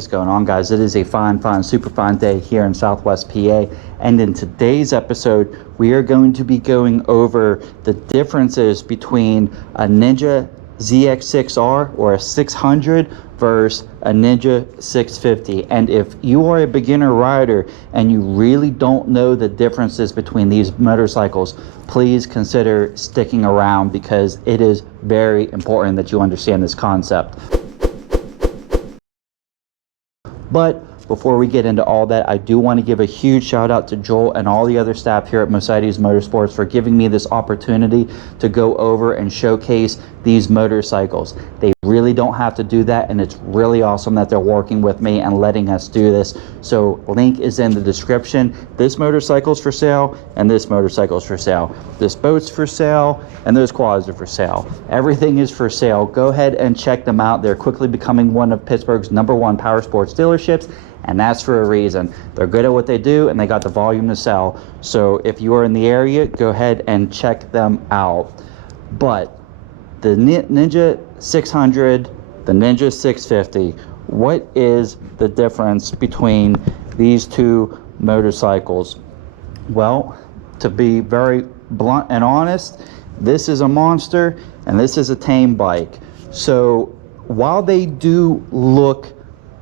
is going on, guys? It is a fine, super fine day here in Southwest PA, and in today's episode we are going to be going over the differences between a Ninja ZX6R or a 600 versus a Ninja 650. And if you are a beginner rider and you really don't know the differences between these motorcycles, please consider sticking around because it is very important that you understand this concept. But before we get into all that, I do want to give a huge shout out to Joel and all the other staff here at Mercedes Motorsports for giving me this opportunity to go over and showcase these motorcycles. They really don't have to do that, and it's really awesome that they're working with me and letting us do this. So link is in the description. This motorcycle's for sale and this motorcycle's for sale. This boat's for sale and those quads are for sale. Everything is for sale. Go ahead and check them out. They're quickly becoming one of Pittsburgh's #1 power sports dealerships, and that's for a reason. They're good at what they do and they got the volume to sell. So if you are in the area, go ahead and check them out. But the Ninja 600, the Ninja 650, what is the difference between these two motorcycles? Well, to be very blunt and honest, this is a monster and this is a tame bike. So while they do look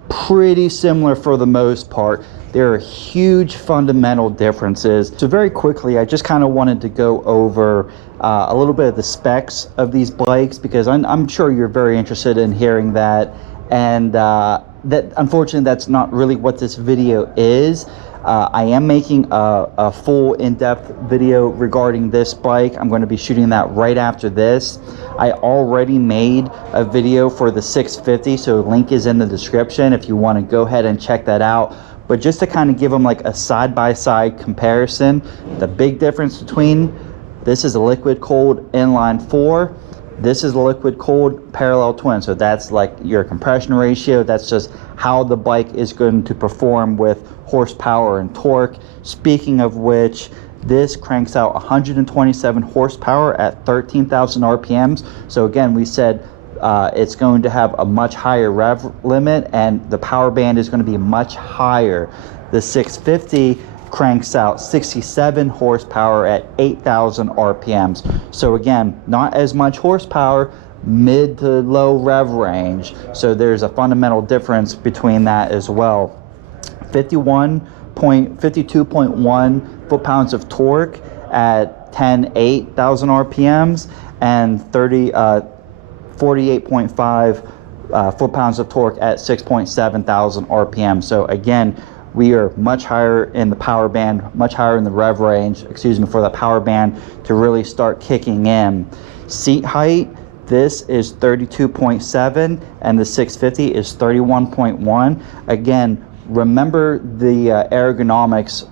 pretty similar for the most part, there are huge fundamental differences. So very quickly, I just kind of wanted to go over a little bit of the specs of these bikes because I'm sure you're very interested in hearing that, and that unfortunately that's not really what this video is. I am making a full in-depth video regarding this bike. I'm going to be shooting that right after this. I already made a video for the 650, so link is in the description if you want to go ahead and check that out. But just to kind of give them like a side-by-side comparison, the big difference between this is a liquid cooled inline 4, this is a liquid cooled parallel twin. So that's like your compression ratio. That's just how the bike is going to perform with horsepower and torque. Speaking of which, this cranks out 127 horsepower at 13,000 RPMs. So again, we said it's going to have a much higher rev limit and the power band is going to be much higher. The 650 cranks out 67 horsepower at 8,000 RPMs. So again, not as much horsepower, mid to low rev range. So there's a fundamental difference between that as well. 52.1 foot-pounds of torque at 8,000 RPMs and 48.5 foot-pounds of torque at 6.7 thousand RPM. So again, we are much higher in the power band, much higher in the rev range, excuse me, for the power band to really start kicking in. Seat height, this is 32.7 and the 650 is 31.1. Again, remember the ergonomics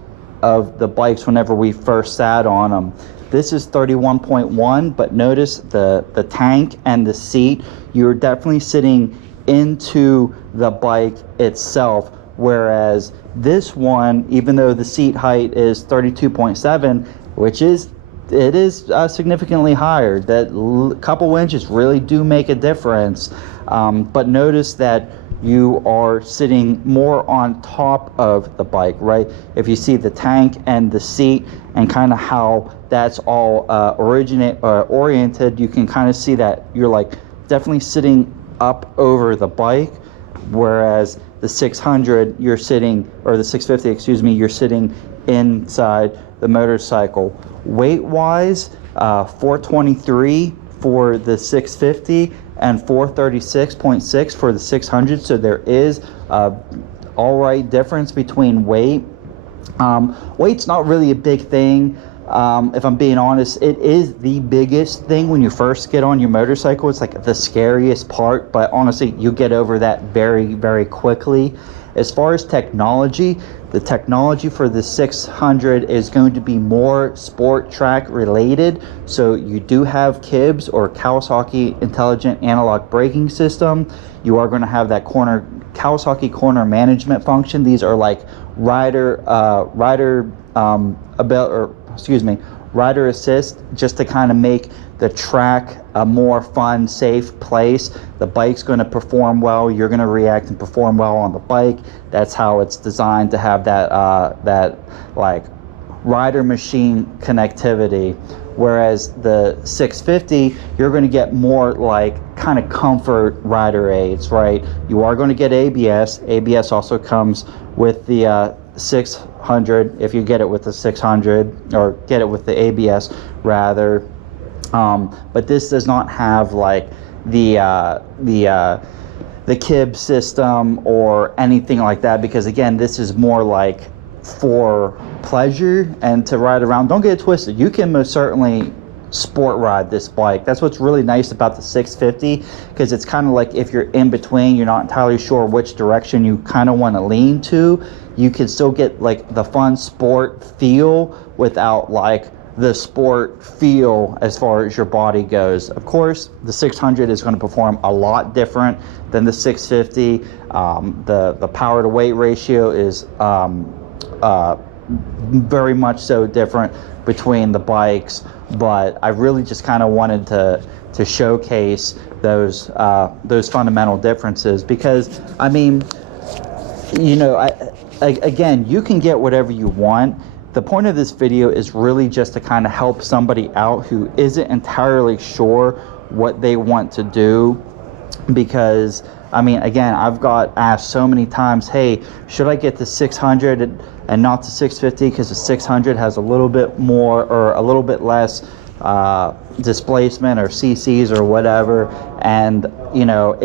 of the bikes whenever we first sat on them. This is 31.1, but notice the tank and the seat, you're definitely sitting into the bike itself, whereas this one, even though the seat height is 32.7, which is significantly higher, that couple inches really do make a difference. But notice that you are sitting more on top of the bike, right? If you see the tank and the seat and kind of how that's all oriented, you can kind of see that you're like definitely sitting up over the bike, whereas the 600 you're sitting, or the 650 excuse me, you're sitting inside the motorcycle. Weight wise, 423 for the 650 and 436.6 for the 600. So there is all right difference between weight. Weight's not really a big thing. If I'm being honest, it is the biggest thing when you first get on your motorcycle. It's like the scariest part, but honestly, you get over that very, very quickly. As far as technology, the technology for the 600 is going to be more sport track related. So you do have KIBS or Kawasaki Intelligent Analog Braking System. You are going to have that Kawasaki corner management function. rider assist just to kind of make the track a more fun, safe place. The bike's going to perform well, you're going to react and perform well on the bike. That's how it's designed to have that that like rider machine connectivity. Whereas the 650, you're going to get more like kind of comfort rider aids, right? You are going to get ABS. ABS also comes with the 600 if you get it with the 600, or get it with the ABS rather. But this does not have like the KIB system or anything like that, because again, this is more like for pleasure and to ride around. Don't get it twisted, you can most certainly sport ride this bike. That's what's really nice about the 650, because it's kind of like if you're in between, you're not entirely sure which direction you kind of want to lean to, you can still get like the fun sport feel without like the sport feel as far as your body goes. Of course, the 600 is going to perform a lot different than the 650. The power to weight ratio is very much so different between the bikes, but I really just kind of wanted to showcase those fundamental differences, because I mean, you know, again, you can get whatever you want. The point of this video is really just to kind of help somebody out who isn't entirely sure what they want to do, because I mean, again, I've got asked so many times, hey, should I get the 600 and not the 650, because the 600 has a little bit more or a little bit less displacement or cc's or whatever, and you know,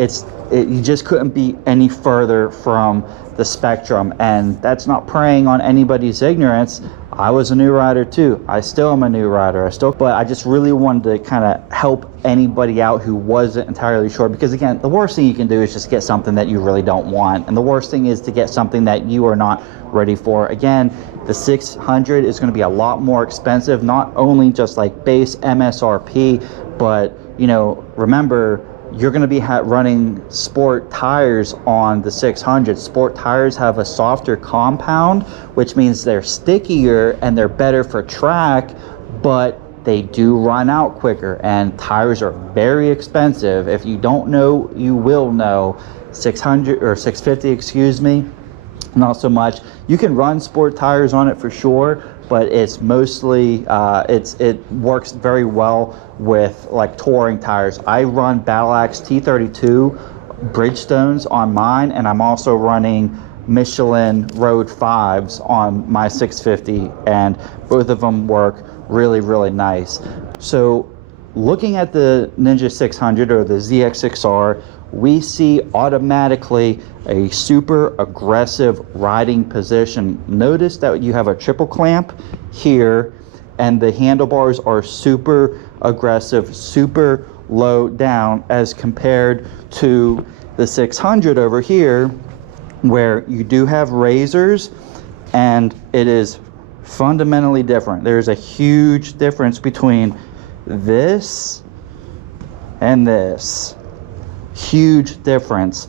you just couldn't be any further from the spectrum. And that's not preying on anybody's ignorance. I was a new rider too. I still am a new rider. But I just really wanted to kind of help anybody out who wasn't entirely sure, because again, the worst thing you can do is just get something that you really don't want, and the worst thing is to get something that you are not ready for. Again, the 600 is going to be a lot more expensive, not only just like base MSRP, but you know, remember, you're going to be running sport tires on the 600. Sport tires have a softer compound, which means they're stickier and they're better for track, but they do run out quicker, and tires are very expensive. If you don't know, you will know. 600 or 650, excuse me, not so much. You can run sport tires on it for sure, but it's mostly it works very well with like touring tires. I run Battle Axe T32 Bridgestones on mine, and I'm also running Michelin Road 5s on my 650, and both of them work really, really nice. So looking at the Ninja 600 or the ZX6R, we see automatically a super aggressive riding position. Notice that you have a triple clamp here, and the handlebars are super aggressive, super low down, as compared to the 600 over here, where you do have razors, and it is fundamentally different. There's a huge difference between this and this. Huge difference.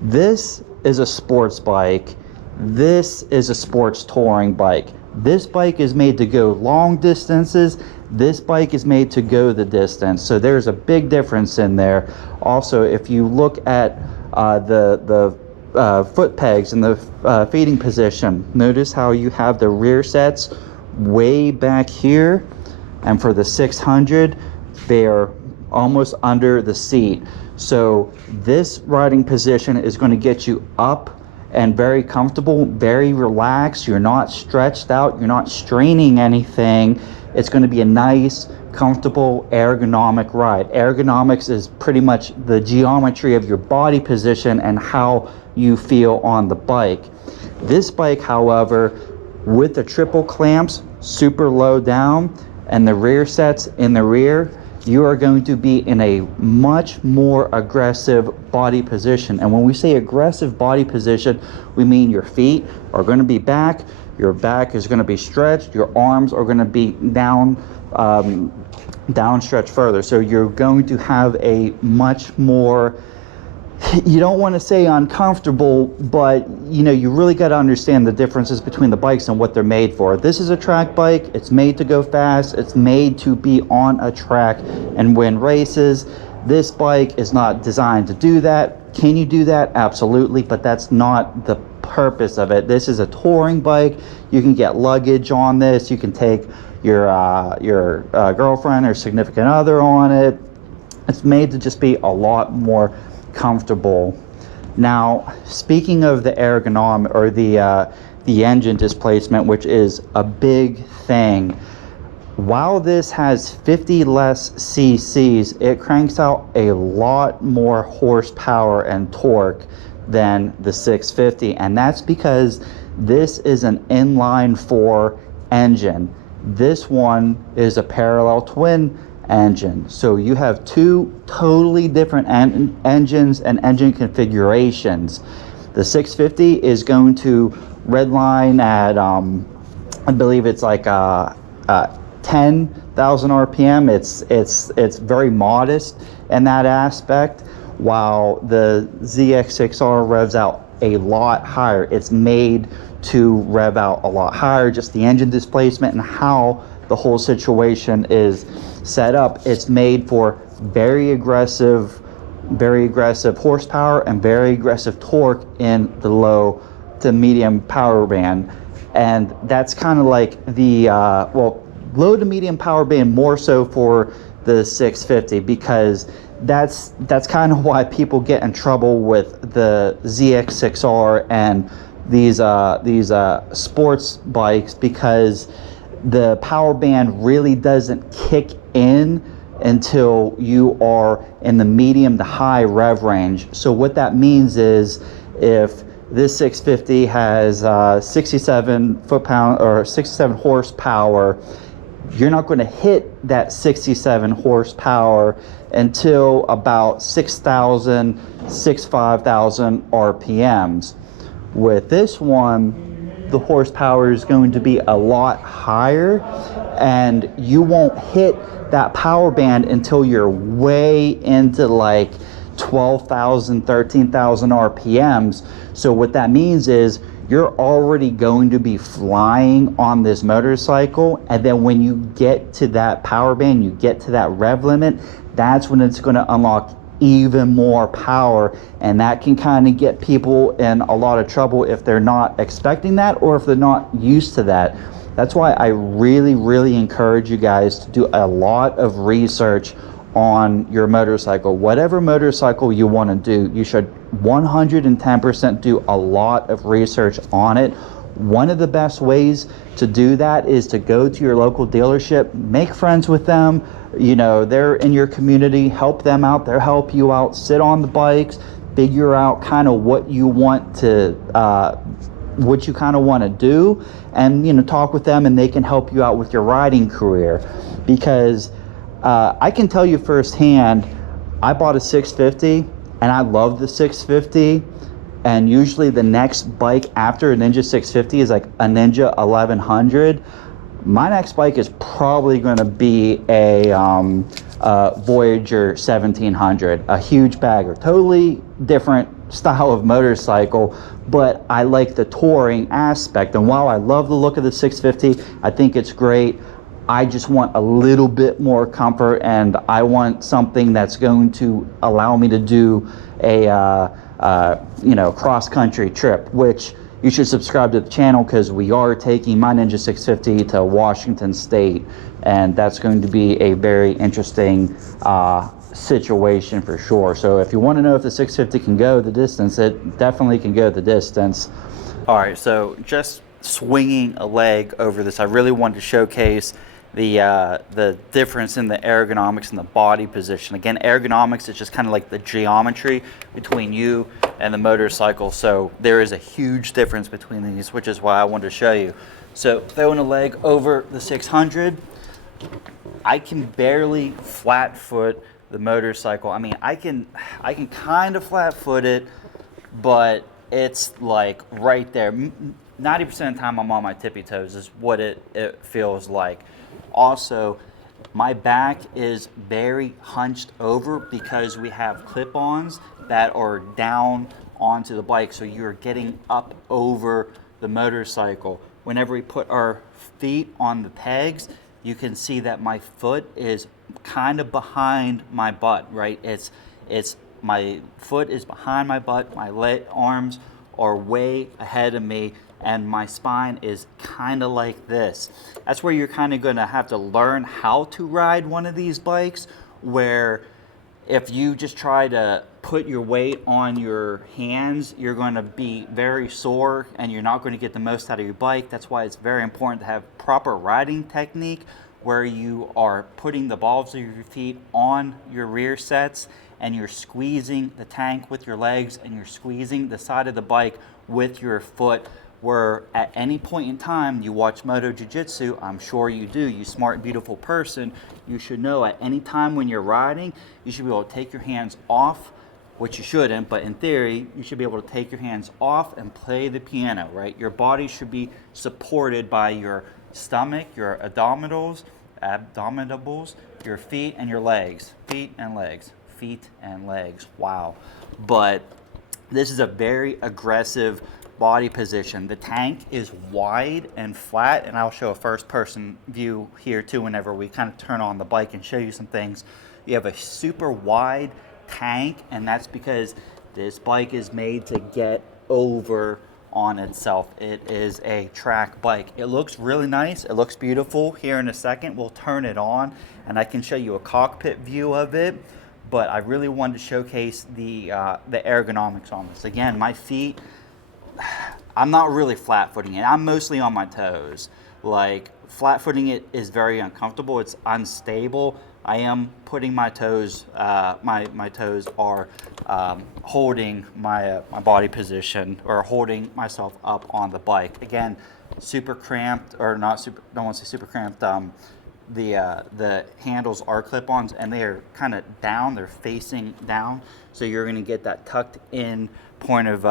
This is a sports bike. This is a sports touring bike. This bike is made to go long distances. This bike is made to go the distance. So there's a big difference in there. Also, if you look at the foot pegs and the feeding position, notice how you have the rear sets way back here, and for the 600 they are almost under the seat. So this riding position is going to get you up and very comfortable, very relaxed. You're not stretched out, you're not straining anything. It's going to be a nice, comfortable, ergonomic ride. Ergonomics is pretty much the geometry of your body position and how you feel on the bike. This bike, however, with the triple clamps super low down and the rear sets in the rear, you are going to be in a much more aggressive body position. And when we say aggressive body position, we mean your feet are going to be back, your back is going to be stretched, your arms are going to be down stretched further. So you're going to have a much more you don't want to say uncomfortable, but you know, you really got to understand the differences between the bikes and what they're made for. This is a track bike. It's made to go fast. It's made to be on a track and win races. This bike is not designed to do that. Can you do that? Absolutely, but that's not the purpose of it. This is a touring bike. You can get luggage on this. You can take your girlfriend or significant other on it. It's made to just be a lot more comfortable. Now, speaking of the ergonomic or the engine displacement, which is a big thing, while this has 50 less cc's, it cranks out a lot more horsepower and torque than the 650, and that's because this is an inline 4 engine. This one is a parallel twin engine, so you have two totally different engines and engine configurations. The 650 is going to redline at I believe it's like 10,000 rpm. It's very modest in that aspect, while the ZX6R revs out a lot higher. It's made to rev out a lot higher. Just the engine displacement and how the whole situation is set up, it's made for very aggressive horsepower and very aggressive torque in the low to medium power band. And that's kind of like the well, low to medium power band more so for the 650, because that's kind of why people get in trouble with the ZX6R and these sports bikes, because the power band really doesn't kick in until you are in the medium to high rev range. So what that means is, if this 650 has 67 foot-pound or 67 horsepower, you're not going to hit that 67 horsepower until about 5,000 RPMs. With this one, the horsepower is going to be a lot higher, and you won't hit that power band until you're way into like 12,000, 13,000 RPMs. So what that means is you're already going to be flying on this motorcycle, and then when you get to that power band, you get to that rev limit, that's when it's going to unlock even more power, and that can kind of get people in a lot of trouble if they're not expecting that or if they're not used to that. That's why I really encourage you guys to do a lot of research on your motorcycle. Whatever motorcycle you want to do, you should 110% do a lot of research on it. One of the best ways to do that is to go to your local dealership, make friends with them. You know, they're in your community, help them out, they'll help you out, sit on the bikes, figure out kind of what you want to do, and you know, talk with them, and they can help you out with your riding career. Because I can tell you firsthand, I bought a 650 and I love the 650, and usually the next bike after a Ninja 650 is like a Ninja 1100. My next bike is probably going to be a Voyager 1700, a huge bagger, totally different style of motorcycle, but I like the touring aspect. And while I love the look of the 650, I think it's great, I just want a little bit more comfort, and I want something that's going to allow me to do a you know, cross-country trip, which you should subscribe to the channel, because we are taking my Ninja 650 to Washington State, and that's going to be a very interesting situation for sure. So if you want to know if the 650 can go the distance, it definitely can go the distance. All right, so just swinging a leg over this, I really wanted to showcase the difference in the ergonomics and the body position. Again, ergonomics is just kind of like the geometry between you and the motorcycle, so there is a huge difference between these, which is why I wanted to show you. So throwing a leg over the 600, I can barely flat foot the motorcycle. I mean, I can kind of flat foot it, but it's like right there. 90% of the time I'm on my tippy toes is what it feels like. Also, My back is very hunched over because we have clip-ons that are down onto the bike, so you're getting up over the motorcycle. Whenever we put our feet on the pegs, you can see that my foot is kind of behind my butt, right? It's my foot is behind my butt, my arms are way ahead of me, and my spine is kind of like this. That's where you're kind of going to have to learn how to ride one of these bikes, where if you just try to put your weight on your hands, you're going to be very sore and you're not going to get the most out of your bike. That's why it's very important to have proper riding technique, where you are putting the balls of your feet on your rear sets and you're squeezing the tank with your legs and you're squeezing the side of the bike with your foot. Where at any point in time you watch Moto Jiu-Jitsu, I'm sure you do, you smart, beautiful person, you should know at any time when you're riding, you should be able to take your hands off, which you shouldn't, but in theory, you should be able to take your hands off and play the piano, right? Your body should be supported by your stomach, your abdominals, your feet and your legs. Feet and legs. Feet and legs. Wow. But this is a very aggressive body position. The tank is wide and flat, and I'll show a first person view here too whenever we kind of turn on the bike and show you some things. You have a super wide tank, and that's because this bike is made to get over on itself. It is a track bike. It looks really nice. It looks beautiful. Here in a second we'll turn it on and I can show you a cockpit view of it, but I really wanted to showcase the ergonomics on this. Again, my feet, I'm not really flat footing it. I'm mostly on my toes. Like, flat footing it is very uncomfortable. It's unstable. I am putting my toes, my toes are holding my body position, or holding myself up on the bike. Again, super cramped, or not super, don't want to say super cramped. The handles are clip-ons and they are kind of down, they're facing down, so you're going to get that tucked in point of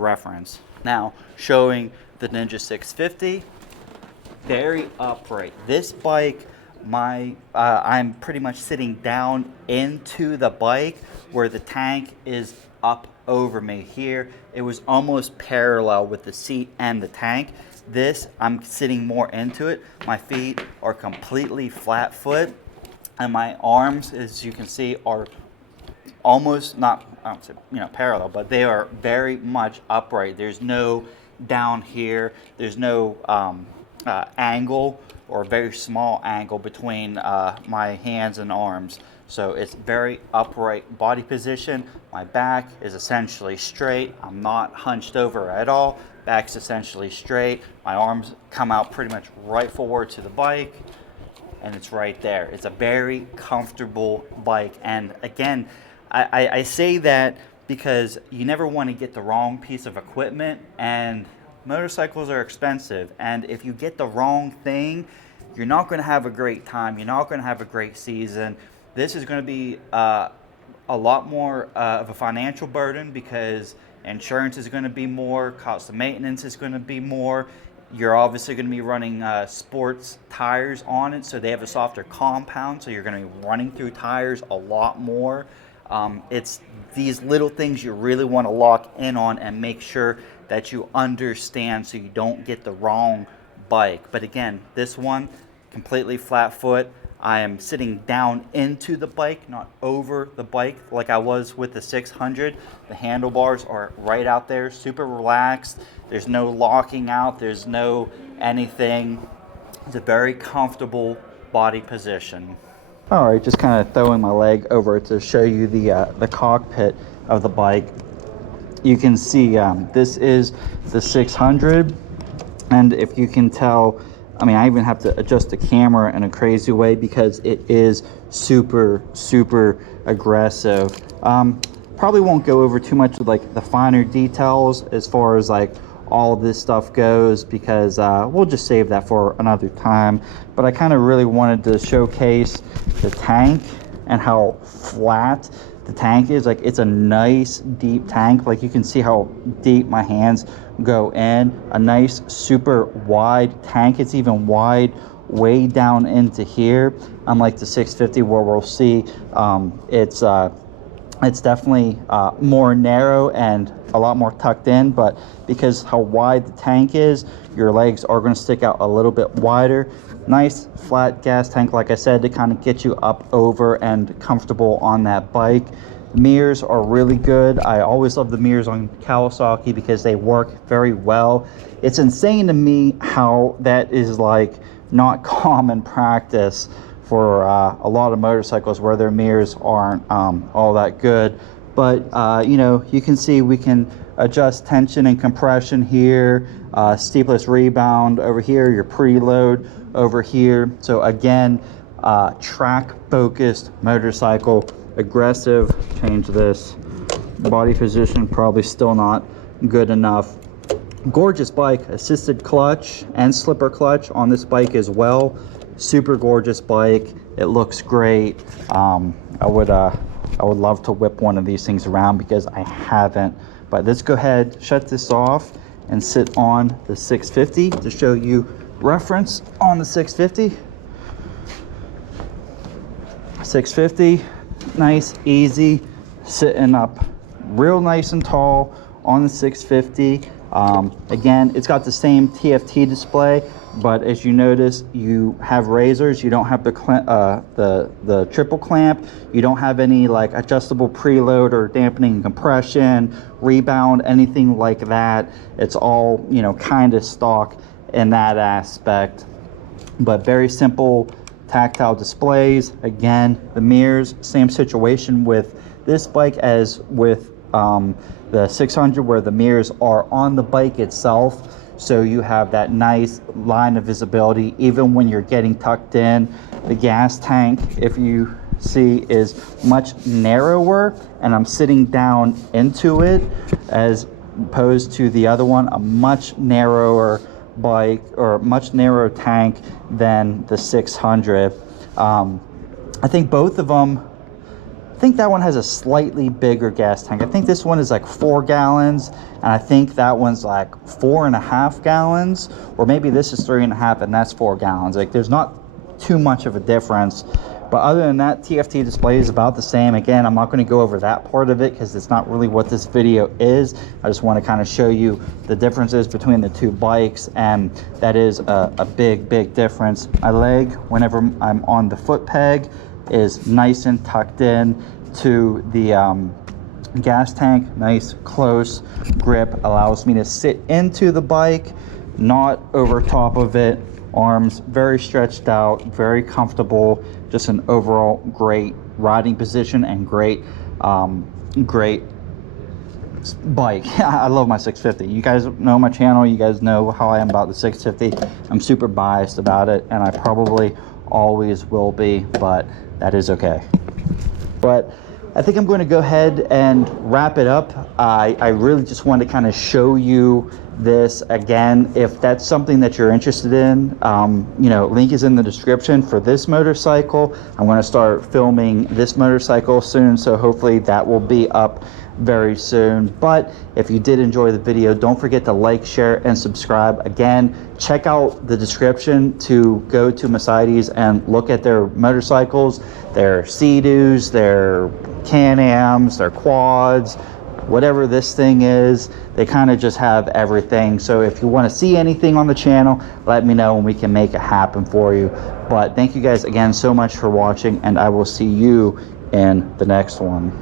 reference. Now showing the Ninja 650, very upright. This bike, I'm pretty much sitting down into the bike where the tank is up over me. Here it was almost parallel with the seat and the tank. This, I'm sitting more into it. My feet are completely flat foot, and my arms, as you can see, are almost not, I don't say, parallel, but they are very much upright. There's no down here. There's no angle, or very small angle between my hands and arms. So it's very upright body position. My back is essentially straight. I'm not hunched over at all. Back's essentially straight. My arms come out pretty much right forward to the bike, and it's right there. It's a very comfortable bike. And again, I say that because you never want to get the wrong piece of equipment, and motorcycles are expensive. And if you get the wrong thing, you're not going to have a great time. You're not going to have a great season. This is going to be a lot more of a financial burden, because insurance is going to be more, cost of maintenance is going to be more. You're obviously going to be running sports tires on it, so they have a softer compound, so you're going to be running through tires a lot more. It's these little things you really want to lock in on and make sure that you understand, so you don't get the wrong bike. But again, this one, completely flat foot. I am sitting down into the bike, not over the bike like I was with the 600. The handlebars are right out there, super relaxed. There's no locking out, there's no anything. It's a very comfortable body position. All right, just kind of throwing my leg over to show you the cockpit of the bike. You can see this is the 600, and if you can tell, I mean, I even have to adjust the camera in a crazy way because it is super, super aggressive. Probably won't go over too much of like the finer details as far as like all this stuff goes, because we'll just save that for another time. But I kind of really wanted to showcase the tank and how flat the tank is. Like, it's a nice deep tank. Like, you can see how deep my hands go in. A nice super wide tank. It's even wide way down into here, unlike the 650 where we'll see it's definitely more narrow and a lot more tucked in, but because how wide the tank is, your legs are going to stick out a little bit wider. Nice flat gas tank, like I said, to kind of get you up over and comfortable on that bike. Mirrors are really good. I always love the mirrors on Kawasaki because they work very well. It's insane to me how that is like not common practice for a lot of motorcycles where their mirrors aren't all that good. But you know, you can see we can adjust tension and compression here, steepless rebound over here, your preload over here. So again, track focused motorcycle, aggressive. Change this body position, probably still not good enough. Gorgeous bike, assisted clutch and slipper clutch on this bike as well. Super gorgeous bike. It looks great. I would love to whip one of these things around because I haven't. But let's go ahead, shut this off and sit on the 650 to show you reference on the 650. 650, nice, easy, sitting up real nice and tall on the 650. Again, it's got the same TFT display, but as you notice, you have razors. You don't have the triple clamp. You don't have any like adjustable preload or dampening compression, rebound, anything like that. It's all, you know, kind of stock in that aspect, but very simple tactile displays. Again, the mirrors, same situation with this bike as with the 600, where the mirrors are on the bike itself, so you have that nice line of visibility even when you're getting tucked in. The gas tank, if you see, is much narrower, and I'm sitting down into it as opposed to the other one, a much narrower bike or much narrower tank than the 600. I think both of them, I think that one has a slightly bigger gas tank. I think this one is like 4 gallons, and I think that one's like 4.5 gallons, or maybe this is 3.5 and that's 4 gallons. Like, there's not too much of a difference. But other than that, TFT display is about the same. Again, I'm not going to go over that part of it because it's not really what this video is. I just want to kind of show you the differences between the two bikes, and that is a big difference. My leg, whenever I'm on the foot peg, is nice and tucked in to the gas tank. Nice close grip, allows me to sit into the bike, not over top of it. Arms very stretched out, very comfortable. Just an overall great riding position and great bike. I love my 650. You guys know my channel, you guys know how I am about the 650. I'm super biased about it, and I probably always will be, but that is okay. But I think I'm going to go ahead and wrap it up. I really just want to kind of show you this again. If that's something that you're interested in, you know, link is in the description for this motorcycle. I'm going to start filming this motorcycle soon, so hopefully that will be up very soon. But if you did enjoy the video, don't forget to like, share, and subscribe. Again, check out the description to go to Mercedes and look at their motorcycles, their Sea-Doos, their Can-Ams, their quads, whatever this thing is. They kind of just have everything. So if you want to see anything on the channel, let me know and we can make it happen for you. But thank you guys again so much for watching, and I will see you in the next one.